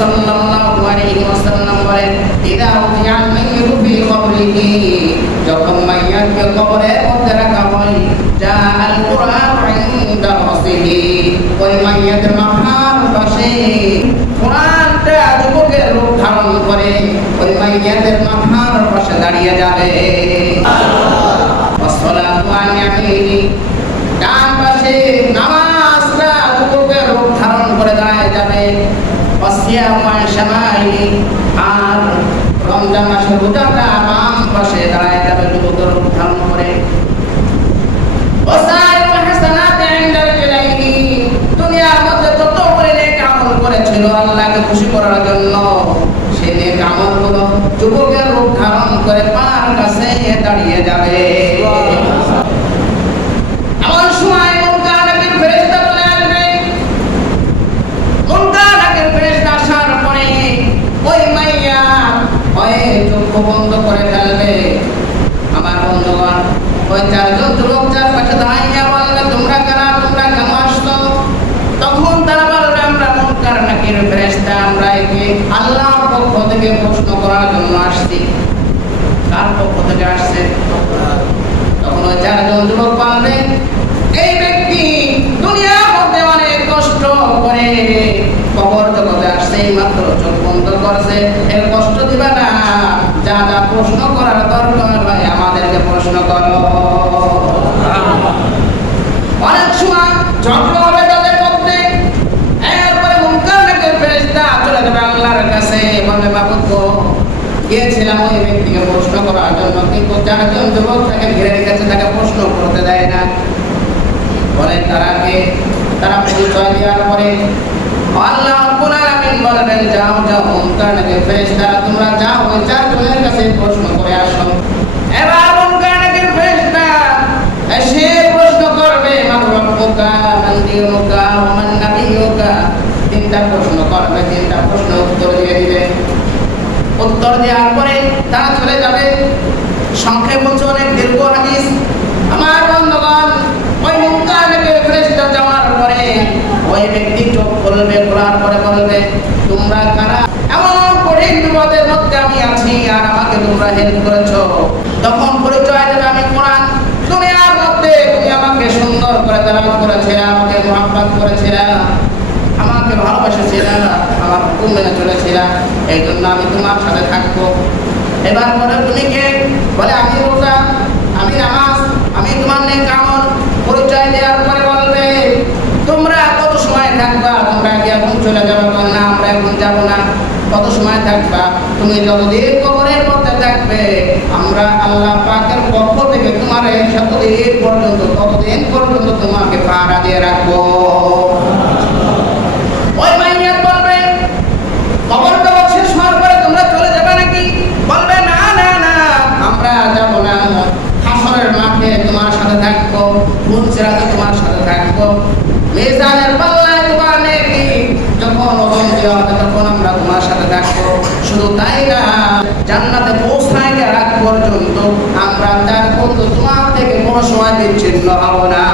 সাল্লাল্লাহু আলাইহি ওয়াসাল্লাম বলেন, ইদা উদিয়াল মাইয়িতু ফি কবরিহি, যখন মাইয়াতকে কবরের মধ্যে রাখা হয়, জাআল কুরআন ইনদা রাসিহি, ওই মাইয়াতের মাথার পাশে কুরআনটা যুবকের রূপ ধারণ করে ওই মাইয়াতের মাথার পাশে দাঁড়িয়ে যাবে। ওয়াসসালাতু আন ইয়ামিনি, ডান পাশে নামাজটা যুবকের রূপ ধারণ করে দাঁড়িয়ে যাবে। ওয়াসিয়ামু আন শামাইলি, আর রমজান মাসের রোজাটা বাম পাশে দাঁড়িয়ে যাবে যুবকের রূপ ধারণ করে। ওয়াসাইরুল হাসানাতি ইনদা রিজলাইহি, দুনিয়ার মধ্যে যত করে নেক আমল করেছিল আল্লাহকে খুশি করার জন্য, সেই নেক আমলগুলো যুবকের রূপ ধারণ করে পার কাছে দাঁড়িয়ে যাবে। এমন সময় মুনকার নাকির ফেরেশতা চলে আসবে। মুনকার নাকির ফেরেশতা আসার পরে ওই মাইয়া ভয়ে চোখ বন্ধ করে ফেলবে। আমার বন্ধুগণ, ওই চারজন যুবক যার পাশে দাঁড়িয়ে বলবে, তোমরা কারা, তোমরা কেন আসছো? তখন তারা বলবে, আমরা মুনকার নাকির ফেরেশতা, আমরা একে আল্লাহর পক্ষ থেকে প্রশ্ন করার জন্য আসছি। কার পক্ষ থেকে আসছে? তখন ওই চারজন যুবক বলবে, এই ব্যক্তি দুনিয়ার মধ্যে অনেক কষ্ট করে কবর জগতে আসছে, এই মাত্র চোখ বন্ধ করছে, এর কষ্ট দিবা না, যা যা প্রশ্ন করার দরকার হয় আমাদেরকে প্রশ্ন করো। অনেক সময় ঝগড়া হবে তাদের মধ্যে। এরপরে মুনকার নাকির ফেরেশতা চলে যাবে আল্লাহর কাছে, বলবে, মাবুদ গো, গিয়েছিলাম ওই ব্যক্তিকে প্রশ্ন করার জন্য, কিন্তু চারজন যুবক তাকে ঘিরে রেখেছে, তাকে প্রশ্ন করতে দেয় না। বলে তারা পরিচয় দেওয়ার পরে আল্লাহ রাব্বুল আলামিন বলবেন, যাও যাও মুনকার নাকির ফেরেশতা, তোমরা যাও ওই চারজনের কাছে প্রশ্ন করে আসো। এবার মুনকার নাকির ফেরেশতা এসে প্রশ্ন করবে, মান রাব্বুকা, মান দীনুকা, ওয়া মান নাবিয়ুকা, তিনটা প্রশ্ন করবে, তিনটা প্রশ্ন উত্তর দিয়ে দিবে। উত্তর দেওয়ার পরে তারা চলে যাবে। সংক্ষেপ বলছে, অনেক দীর্ঘ হাদিস। আমার বন্ধুগণ, ওই মুনকার নাকির ফেরেশতা যাওয়ার পরে ওই ব্যক্তি চোখ খুলবে, খোলার পরে বলবে, তোমরা কারা? এমন কঠিন বিপদের মধ্যে আমি আছি আর আমাকে তোমরা হেল্প করেছো। তখন পরিচয় দেবে, আমি কোরআন, দুনিয়ার মধ্যে তুমি আমাকে সুন্দর করে তেলাওয়াত করেছিলা, আমাকে মুহাব্বত করেছিলা, আমাকে ভালোবেসেছিলা, আমার হুকুম মেনে চলেছিলা, এই জন্য আমি তোমার সাথে থাকবো। এবার বলে, তুমি কে? বলে, আমি রোজা, আমি নামাজ, আমি তোমার নেক আমল। পরিচয় দেওয়ার পরে বলবে, তোমরা কত সময় থাকবা? তোমরা কি এখন চলে যাবে? না, আমরা এখন যাব না। কত সময় থাকবা? তুমি যতদিন কবরের মধ্যে থাকবে আমরা আল্লাহ পাকের পক্ষ থেকে তোমার যতদিন পর্যন্ত, ততদিন পর্যন্ত তোমাকে পাহারা দিয়ে রাখবো। ওই মাইয়াত বলবে, কবর জগৎ শেষ হওয়ার পরে তোমরা চলে যাবে নাকি? বলবে, না না না, আমরা যাব না, হাসরের মাঠে তোমার সাথে থাকবো, ফুলসিরাতে তোমার সাথে থাকবো, মিজানের পাল্লায় তোমার নেকি যখন ওজন দেওয়া হবে তখন আমরা তোমার সাথে থাকবো। শুধু তাই না, জান্নাতে পৌঁছায় রাখ পর্যন্ত আমরা তার বন্ধু তোমার থেকে কোনো সময় বিচ্ছিন্ন হব না।